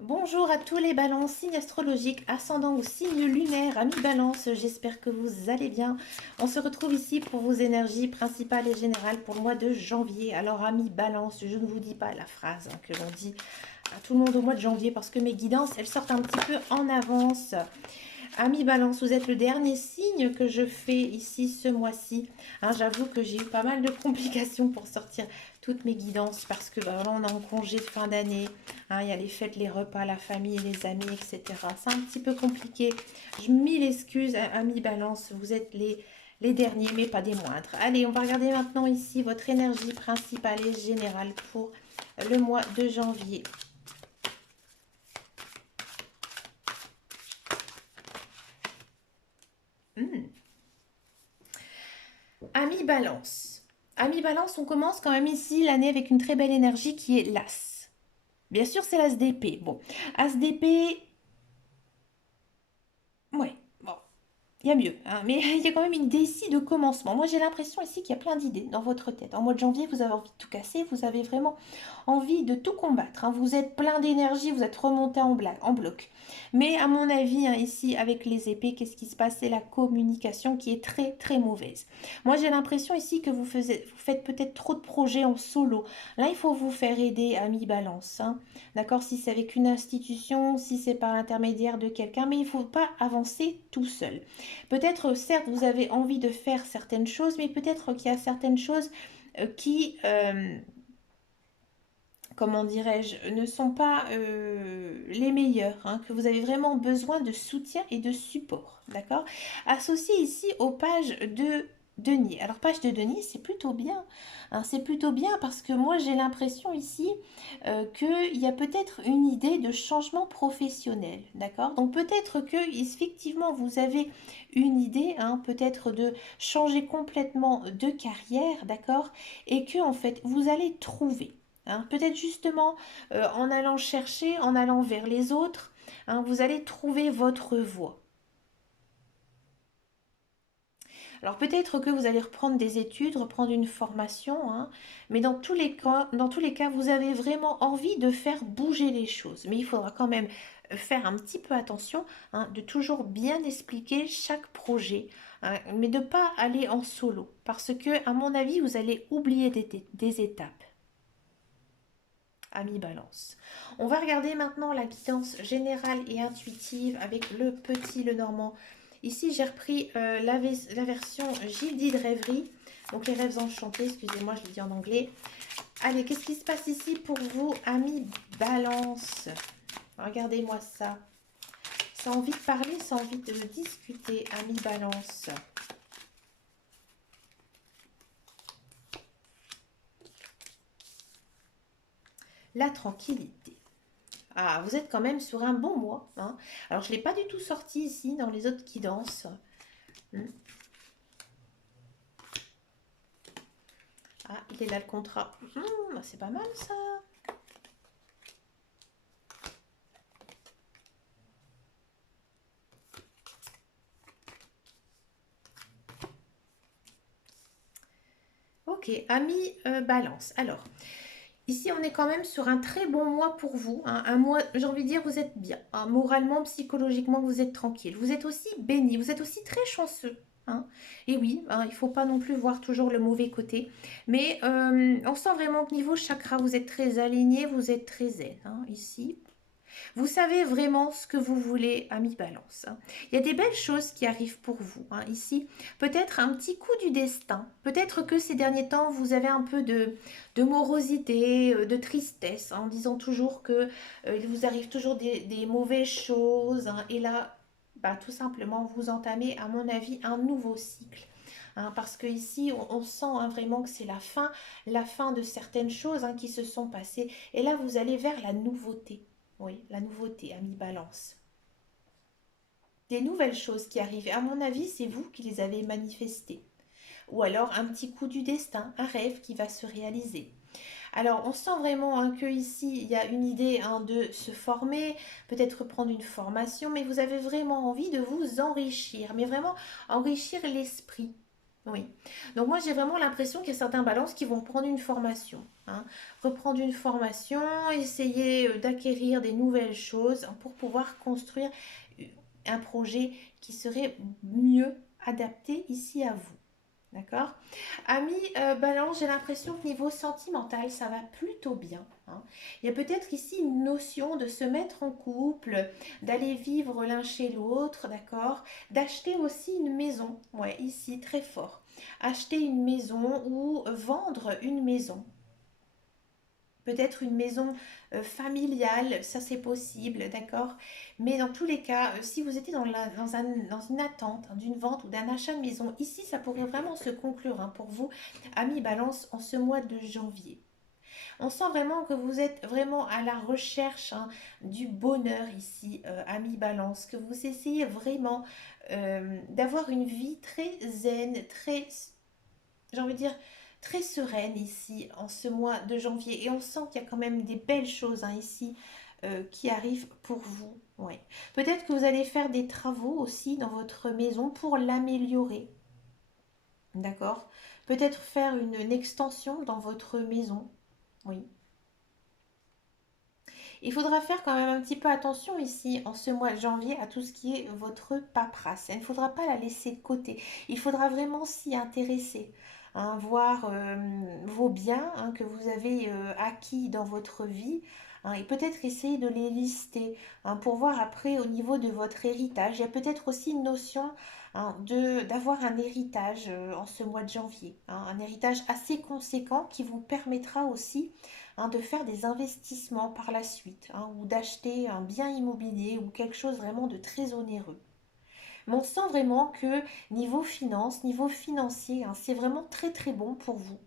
Bonjour à tous les balances, signes astrologiques, ascendant ou signe lunaire, amis balance, j'espère que vous allez bien. On se retrouve ici pour vos énergies principales et générales pour le mois de janvier. Alors amis balance, je ne vous dis pas la phrase que l'on dit à tout le monde au mois de janvier parce que mes guidances, elles sortent un petit peu en avance. Ami Balance, vous êtes le dernier signe que je fais ici ce mois-ci. Hein, j'avoue que j'ai eu pas mal de complications pour sortir toutes mes guidances parce que bah, là on est en congé de fin d'année. Hein, il y a les fêtes, les repas, la famille, les amis, etc. C'est un petit peu compliqué. Je mille excuses, Ami Balance, vous êtes les derniers, mais pas des moindres. Allez, on va regarder maintenant ici votre énergie principale et générale pour le mois de janvier. Hmm. Ami Balance. Ami Balance, on commence quand même ici l'année avec une très belle énergie qui est l'As. Bien sûr, c'est l'As d'épée. Bon, As d'épée, ouais, bon, il y a mieux, hein, mais il y a quand même une idée ici de commencement. Moi, j'ai l'impression ici qu'il y a plein d'idées dans votre tête. En mois de janvier, vous avez envie de tout casser, vous avez vraiment envie de tout combattre. Hein. Vous êtes plein d'énergie, vous êtes remonté en bloc. Mais à mon avis, hein, ici, avec les épées, qu'est-ce qui se passe? C'est la communication qui est très, très mauvaise. Moi, j'ai l'impression ici que vous faites peut-être trop de projets en solo. Là, il faut vous faire aider, ami Balance. Hein. D'accord? Si c'est avec une institution, si c'est par l'intermédiaire de quelqu'un, mais il ne faut pas avancer tout seul. Peut-être, certes, vous avez envie de faire certaines choses, mais peut-être qu'il y a certaines choses qui, comment dirais-je, ne sont pas les meilleures, hein, que vous avez vraiment besoin de soutien et de support, d'accord? Associé ici aux pages de denier. Alors, page de denier, c'est plutôt bien. Hein, c'est plutôt bien parce que moi, j'ai l'impression ici qu'il y a peut-être une idée de changement professionnel, d'accord? Donc, peut-être que, effectivement, vous avez une idée, hein, peut-être de changer complètement de carrière, d'accord? Et que, en fait, vous allez trouver. Hein, peut-être justement en allant chercher, en allant vers les autres, hein, vous allez trouver votre voie. Alors peut-être que vous allez reprendre des études, reprendre une formation, hein, mais dans tous les cas, vous avez vraiment envie de faire bouger les choses. Mais il faudra quand même faire un petit peu attention, hein, de toujours bien expliquer chaque projet, hein, mais de ne pas aller en solo, parce que à mon avis, vous allez oublier des étapes. Ami Balance. On va regarder maintenant la guidance générale et intuitive avec le petit le normand. Ici, j'ai repris la version Gilles de rêverie. Donc, les rêves enchantés, excusez-moi, je le dis en anglais. Allez, qu'est-ce qui se passe ici pour vous, ami Balance? Regardez-moi ça. Ça a envie de parler, ça a envie de discuter, ami Balance. La tranquillité. Ah, vous êtes quand même sur un bon mois. Hein. Alors, je ne l'ai pas du tout sorti ici dans les autres qui dansent. Hmm. Ah, il est là le contrat. C'est pas mal ça. Ok, ami Balance. Alors, ici on est quand même sur un très bon mois pour vous. Hein. Un mois, j'ai envie de dire, vous êtes bien. Hein. Moralement, psychologiquement, vous êtes tranquille. Vous êtes aussi béni. Vous êtes aussi très chanceux. Hein. Et oui, hein, il ne faut pas non plus voir toujours le mauvais côté. Mais on sent vraiment que niveau chakra, vous êtes très aligné, vous êtes très zen. Hein, ici, vous savez vraiment ce que vous voulez, ami Balance. Hein. Il y a des belles choses qui arrivent pour vous hein, ici. Peut-être un petit coup du destin. Peut-être que ces derniers temps, vous avez un peu de morosité, de tristesse, hein, en disant toujours que il vous arrive toujours des mauvaises choses. Hein, et là, bah, tout simplement, vous entamez, à mon avis, un nouveau cycle. Hein, parce que ici, on sent hein, vraiment que c'est la fin de certaines choses hein, qui se sont passées. Et là, vous allez vers la nouveauté. Oui, la nouveauté, ami Balance. Des nouvelles choses qui arrivent. À mon avis, c'est vous qui les avez manifestées. Ou alors un petit coup du destin, un rêve qui va se réaliser. Alors, on sent vraiment hein, que ici, il y a une idée hein, de se former, peut-être prendre une formation, mais vous avez vraiment envie de vous enrichir, mais vraiment enrichir l'esprit. Oui. Donc moi j'ai vraiment l'impression qu'il y a certains balances qui vont reprendre une formation, hein. Reprendre une formation, essayer d'acquérir des nouvelles choses pour pouvoir construire un projet qui serait mieux adapté ici à vous. D'accord? Ami Balance, j'ai l'impression que niveau sentimental, ça va plutôt bien, hein. Il y a peut-être ici une notion de se mettre en couple, d'aller vivre l'un chez l'autre, d'accord? D'acheter aussi une maison, ouais, ici, très fort. Acheter une maison ou vendre une maison. Peut-être une maison familiale, ça c'est possible, d'accord? Mais dans tous les cas, si vous étiez dans une attente, hein, d'une vente ou d'un achat de maison, ici ça pourrait vraiment se conclure, hein, pour vous, amis Balance, en ce mois de janvier. On sent vraiment que vous êtes vraiment à la recherche, hein, du bonheur ici, amis Balance, que vous essayez vraiment d'avoir une vie très zen, très, j'ai envie de dire, très sereine ici en ce mois de janvier. Et on sent qu'il y a quand même des belles choses, hein, ici qui arrivent pour vous. Ouais. Peut-être que vous allez faire des travaux aussi dans votre maison pour l'améliorer. D'accord? Peut-être faire une extension dans votre maison. Oui. Il faudra faire quand même un petit peu attention ici en ce mois de janvier à tout ce qui est votre paperasse. Il ne faudra pas la laisser de côté. Il faudra vraiment s'y intéresser, hein, voir vos biens, hein, que vous avez acquis dans votre vie, hein, et peut-être essayer de les lister, hein, pour voir après au niveau de votre héritage. Il y a peut-être aussi une notion, hein, d'avoir un héritage en ce mois de janvier, hein, un héritage assez conséquent qui vous permettra aussi, hein, de faire des investissements par la suite, hein, ou d'acheter un bien immobilier ou quelque chose vraiment de très onéreux. Mais on sent vraiment que niveau finance, niveau financier, hein, c'est vraiment très très bon pour vous.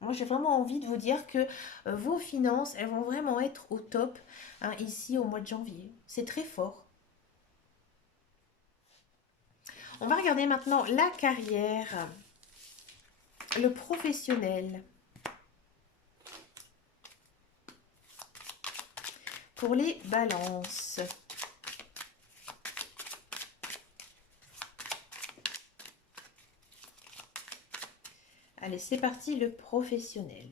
Moi, j'ai vraiment envie de vous dire que vos finances, elles vont vraiment être au top, hein, ici au mois de janvier. C'est très fort. On va regarder maintenant la carrière, le professionnel. Pour les balances. Allez, c'est parti, le professionnel.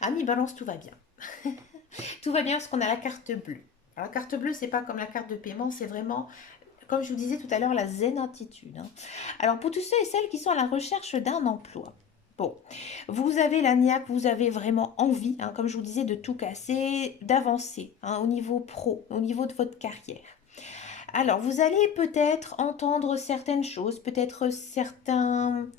Ami Balance, tout va bien. Tout va bien parce qu'on a la carte bleue. Alors, la carte bleue, c'est pas comme la carte de paiement, c'est vraiment, comme je vous disais tout à l'heure, la zen attitude, hein. Alors, pour tous ceux et celles qui sont à la recherche d'un emploi, bon, vous avez la niaque, vous avez vraiment envie, hein, comme je vous disais, de tout casser, d'avancer, hein, au niveau pro, au niveau de votre carrière. Alors, vous allez peut-être entendre certaines choses, peut-être certaines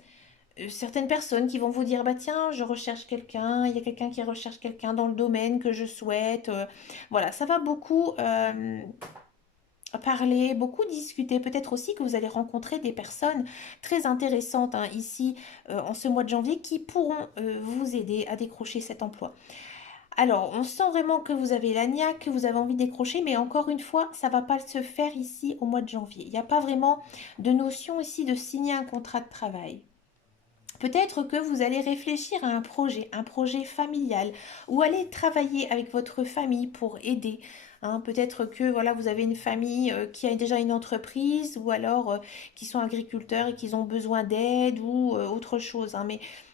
personnes qui vont vous dire, bah tiens, je recherche quelqu'un, il y a quelqu'un qui recherche quelqu'un dans le domaine que je souhaite. Voilà, ça va beaucoup parler, beaucoup discuter. Peut-être aussi que vous allez rencontrer des personnes très intéressantes, hein, ici en ce mois de janvier qui pourront vous aider à décrocher cet emploi. Alors, on sent vraiment que vous avez la niaque, que vous avez envie de décrocher, mais encore une fois, ça ne va pas se faire ici au mois de janvier. Il n'y a pas vraiment de notion ici de signer un contrat de travail. Peut-être que vous allez réfléchir à un projet familial, ou aller travailler avec votre famille pour aider, hein. Peut-être que voilà, vous avez une famille qui a déjà une entreprise, ou alors qui sont agriculteurs et qui ont besoin d'aide ou autre chose, hein.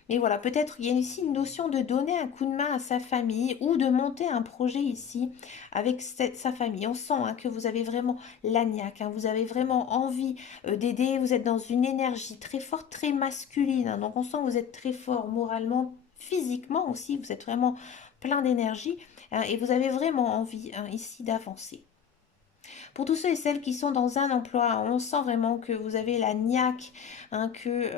Mais voilà, peut-être il y a ici une notion de donner un coup de main à sa famille ou de monter un projet ici avec sa famille. On sent, hein, que vous avez vraiment l'agnac, hein, vous avez vraiment envie d'aider, vous êtes dans une énergie très forte, très masculine, hein. Donc on sent que vous êtes très fort moralement, physiquement aussi, vous êtes vraiment plein d'énergie, hein, et vous avez vraiment envie, hein, ici d'avancer. Pour tous ceux et celles qui sont dans un emploi, on sent vraiment que vous avez la niaque, hein, que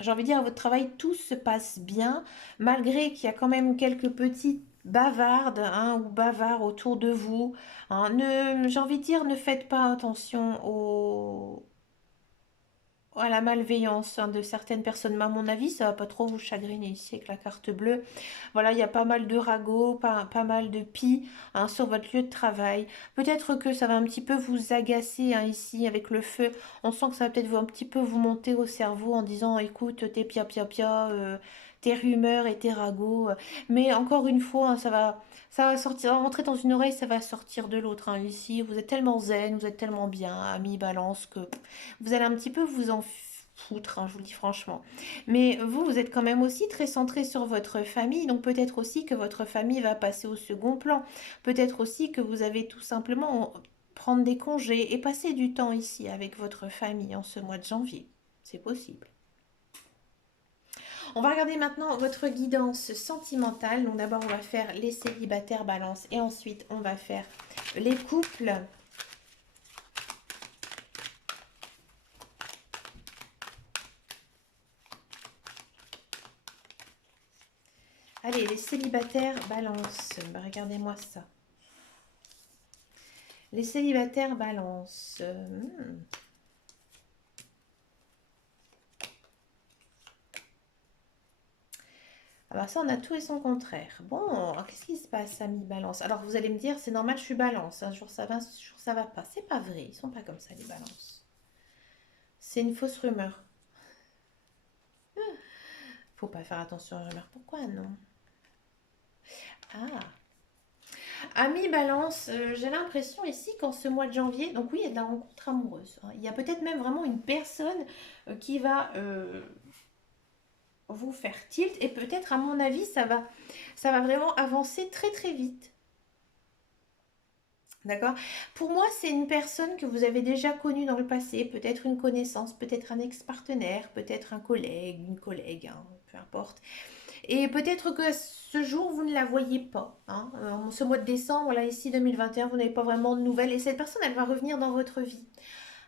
j'ai envie de dire à votre travail tout se passe bien, malgré qu'il y a quand même quelques petites bavardes, hein, ou bavards autour de vous, hein. J'ai envie de dire, ne faites pas attention à la malveillance hein, de certaines personnes. Mais à mon avis, ça va pas trop vous chagriner ici avec la carte bleue. Voilà, il y a pas mal de ragots, pas mal de pis hein, sur votre lieu de travail. Peut-être que ça va un petit peu vous agacer hein, ici avec le feu. On sent que ça va peut-être un petit peu vous monter au cerveau en disant, écoute, tes pia pia pia, tes rumeurs et tes ragots. Mais encore une fois, hein, ça va sortir, ça va rentrer dans une oreille, ça va sortir de l'autre. Hein. Ici, vous êtes tellement zen, vous êtes tellement bien, ami balance, que vous allez un petit peu vous en foutre, hein, je vous le dis franchement. Mais vous, vous êtes quand même aussi très centré sur votre famille, donc peut-être aussi que votre famille va passer au second plan. Peut-être aussi que vous avez tout simplement prendre des congés et passer du temps ici avec votre famille en ce mois de janvier. C'est possible. On va regarder maintenant votre guidance sentimentale. Donc d'abord, on va faire les célibataires balance et ensuite, on va faire les couples. Allez, les célibataires balance. Bah, regardez-moi ça. Les célibataires balance. Alors ça, on a tout et son contraire. Bon, qu'est-ce qui se passe, amis balance? Alors vous allez me dire, c'est normal, je suis balance. Un jour ça va, un jour ça va pas. C'est pas vrai, ils sont pas comme ça, les balances. C'est une fausse rumeur. Faut pas faire attention aux rumeurs. Pourquoi non? Ah, Ami Balance, j'ai l'impression ici qu'en ce mois de janvier, donc oui, il y a de la rencontre amoureuse. Hein. Il y a peut-être même vraiment une personne qui va vous faire tilt et peut-être à mon avis ça va vraiment avancer très très vite. D'accord? Pour moi, c'est une personne que vous avez déjà connue dans le passé, peut-être une connaissance, peut-être un ex-partenaire, peut-être un collègue, une collègue, hein, peu importe. Et peut-être que ce jour, vous ne la voyez pas. Hein. Ce mois de décembre, là, ici 2021, vous n'avez pas vraiment de nouvelles. Et cette personne, elle va revenir dans votre vie.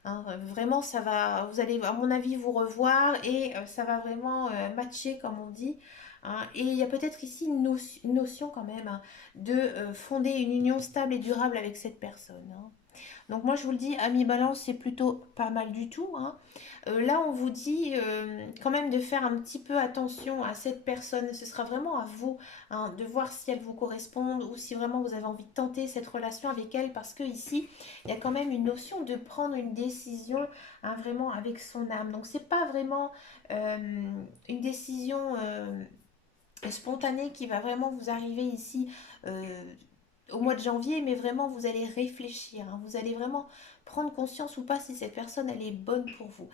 Hein. Vraiment, ça va, vous allez, à mon avis, vous revoir et ça va vraiment matcher, comme on dit. Hein. Et il y a peut-être ici une notion quand même hein, de fonder une union stable et durable avec cette personne. Hein. Donc moi je vous le dis, ami balance, c'est plutôt pas mal du tout. Hein. Là on vous dit quand même de faire un petit peu attention à cette personne. Ce sera vraiment à vous hein, de voir si elle vous correspond ou si vraiment vous avez envie de tenter cette relation avec elle. Parce que ici, il y a quand même une notion de prendre une décision hein, vraiment avec son âme. Donc c'est pas vraiment euh, une décision spontanée qui va vraiment vous arriver ici au mois de janvier, mais vraiment vous allez réfléchir, hein. Vous allez vraiment prendre conscience ou pas si cette personne elle est bonne pour vous.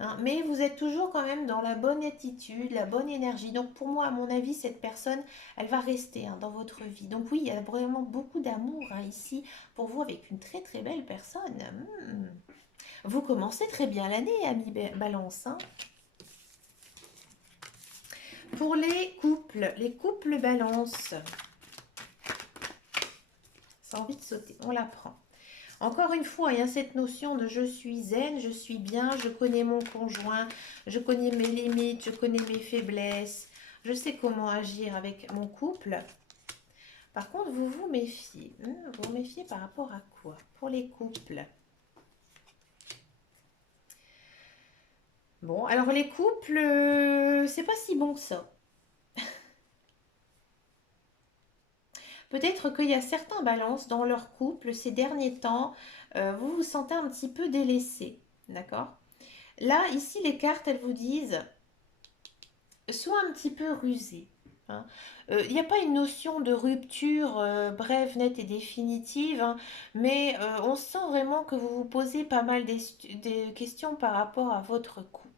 Hein. Mais vous êtes toujours quand même dans la bonne attitude, la bonne énergie. Donc pour moi, à mon avis, cette personne, elle va rester hein, dans votre vie. Donc oui, il y a vraiment beaucoup d'amour hein, ici pour vous avec une très très belle personne. Vous commencez très bien l'année, ami Balance. Hein. Pour les couples Balance, ça a envie de sauter, on la prend. Encore une fois, il y a cette notion de je suis zen, je suis bien, je connais mon conjoint, je connais mes limites, je connais mes faiblesses, je sais comment agir avec mon couple. Par contre, vous vous méfiez. Vous vous méfiez par rapport à quoi? Pour les couples. Bon, alors les couples, c'est pas si bon que ça. Peut-être qu'il y a certains balances dans leur couple ces derniers temps, vous vous sentez un petit peu délaissé. D'accord? Là, ici, les cartes, elles vous disent soit un petit peu rusé. Hein. Il n'y a pas une notion de rupture brève, nette et définitive, hein, mais on sent vraiment que vous vous posez pas mal des questions par rapport à votre couple.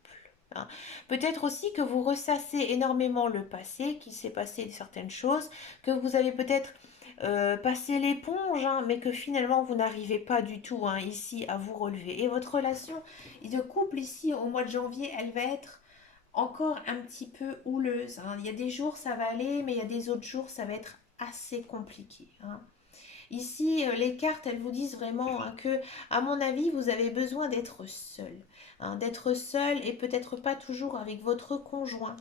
Hein. Peut-être aussi que vous ressassez énormément le passé, qu'il s'est passé certaines choses, que vous avez peut-être passé l'éponge, hein, mais que finalement vous n'arrivez pas du tout hein, ici à vous relever. Et votre relation de couple ici au mois de janvier, elle va être encore un petit peu houleuse. Hein. Il y a des jours ça va aller, mais il y a des autres jours ça va être assez compliqué. Hein. Ici, les cartes, elles vous disent vraiment hein, que, à mon avis, vous avez besoin d'être seul. Hein, d'être seul et peut-être pas toujours avec votre conjoint.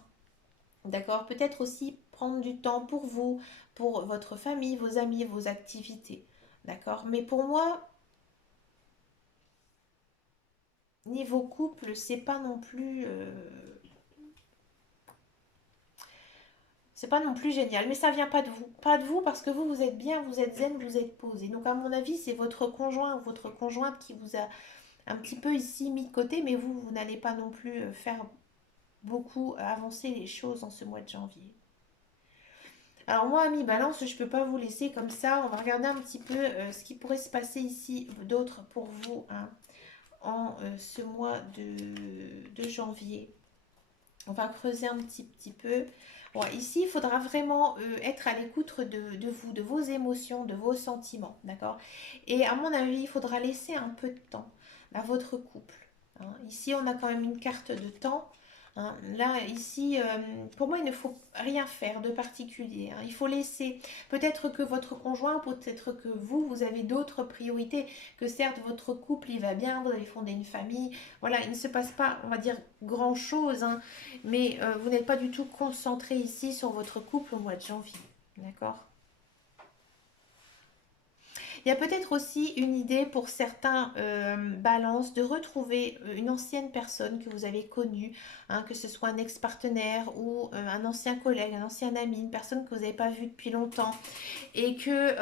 D'accord? Peut-être aussi prendre du temps pour vous, pour votre famille, vos amis, vos activités. D'accord? Mais pour moi, Niveau couple, c'est pas non plus... c'est pas non plus génial, mais ça vient pas de vous. Pas de vous parce que vous, vous êtes bien, vous êtes zen, vous êtes posé. Donc à mon avis, c'est votre conjoint ou votre conjointe qui vous a un petit peu ici mis de côté, mais vous, vous n'allez pas non plus faire beaucoup avancer les choses en ce mois de janvier. Alors moi, ami Balance, je peux pas vous laisser comme ça. On va regarder un petit peu ce qui pourrait se passer ici d'autre pour vous hein, en ce mois de janvier. On va creuser un petit peu. Bon, ici, il faudra vraiment être à l'écoute de vous, de vos émotions, de vos sentiments, d'accord? Et à mon avis, il faudra laisser un peu de temps à votre couple, hein. Ici, on a quand même une carte de temps, hein. Là, ici, pour moi, il ne faut rien faire de particulier, hein. Il faut laisser, peut-être que votre conjoint, peut-être que vous, vous avez d'autres priorités, que certes, votre couple, il va bien, vous avez fondé une famille, voilà, il ne se passe pas, on va dire, grand-chose, hein, mais vous n'êtes pas du tout concentré ici sur votre couple au mois de janvier. D'accord? Il y a peut-être aussi une idée pour certains balances de retrouver une ancienne personne que vous avez connue, hein, que ce soit un ex-partenaire ou un ancien collègue, un ancien ami, une personne que vous n'avez pas vue depuis longtemps. Et que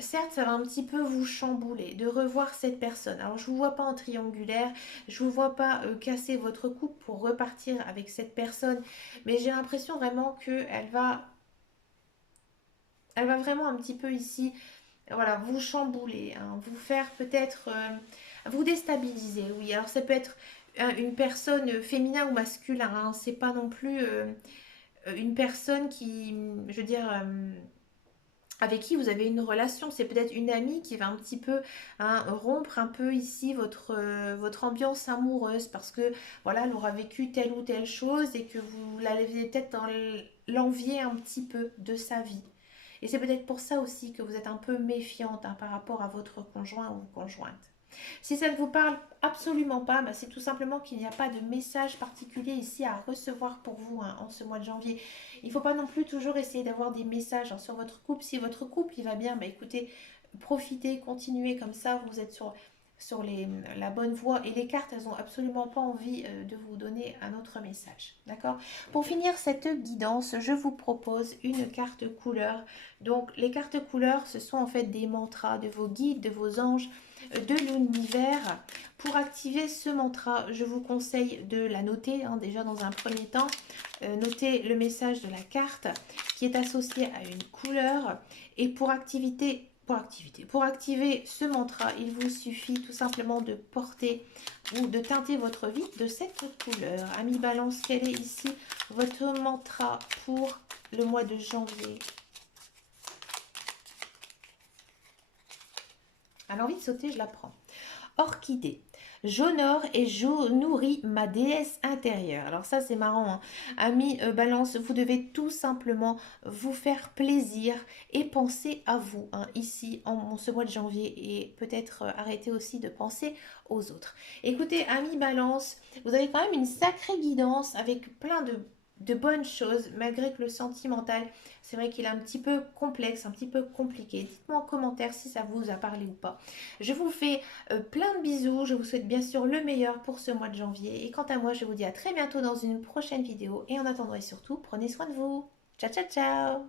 certes, ça va un petit peu vous chambouler de revoir cette personne. Alors, je ne vous vois pas en triangulaire, je ne vous vois pas casser votre couple pour repartir avec cette personne, mais j'ai l'impression vraiment elle va vraiment un petit peu ici voilà, vous chambouler, hein, vous faire peut-être vous déstabiliser. Oui, alors ça peut être une personne féminin ou masculin, hein, c'est pas non plus une personne qui, je veux dire, avec qui vous avez une relation. C'est peut-être une amie qui va un petit peu hein, rompre un peu ici votre ambiance amoureuse parce que voilà, elle aura vécu telle ou telle chose et que vous l'avez peut-être dans l'envier un petit peu de sa vie. Et c'est peut-être pour ça aussi que vous êtes un peu méfiante hein, par rapport à votre conjoint ou conjointe. Si ça ne vous parle absolument pas, bah, c'est tout simplement qu'il n'y a pas de message particulier ici à recevoir pour vous hein, en ce mois de janvier. Il ne faut pas non plus toujours essayer d'avoir des messages hein, sur votre couple. Si votre couple il va bien, bah, écoutez, profitez, continuez comme ça, vous êtes sur la bonne voie et les cartes elles ont absolument pas envie de vous donner un autre message, d'accord? Pour finir cette guidance, je vous propose une carte couleur. Donc les cartes couleurs ce sont en fait des mantras de vos guides, de vos anges, de l'univers. Pour activer ce mantra, je vous conseille de la noter hein, déjà dans un premier temps. Notez le message de la carte qui est associé à une couleur et pour activer ce mantra, il vous suffit tout simplement de porter ou de teinter votre vie de cette couleur. Ami Balance, quel est ici votre mantra pour le mois de janvier? Elle a envie de sauter, je la prends. Orchidée. J'honore et je nourris ma déesse intérieure. Alors ça c'est marrant, hein. Ami Balance, vous devez tout simplement vous faire plaisir et penser à vous hein, ici en ce mois de janvier et peut-être arrêter aussi de penser aux autres. Écoutez, ami Balance, vous avez quand même une sacrée guidance avec plein de bonnes choses malgré que le sentimental, c'est vrai qu'il est un petit peu complexe, un petit peu compliqué. Dites-moi en commentaire si ça vous a parlé ou pas. Je vous fais plein de bisous, je vous souhaite bien sûr le meilleur pour ce mois de janvier. Et quant à moi, je vous dis à très bientôt dans une prochaine vidéo. Et en attendant et surtout, prenez soin de vous. Ciao, ciao, ciao!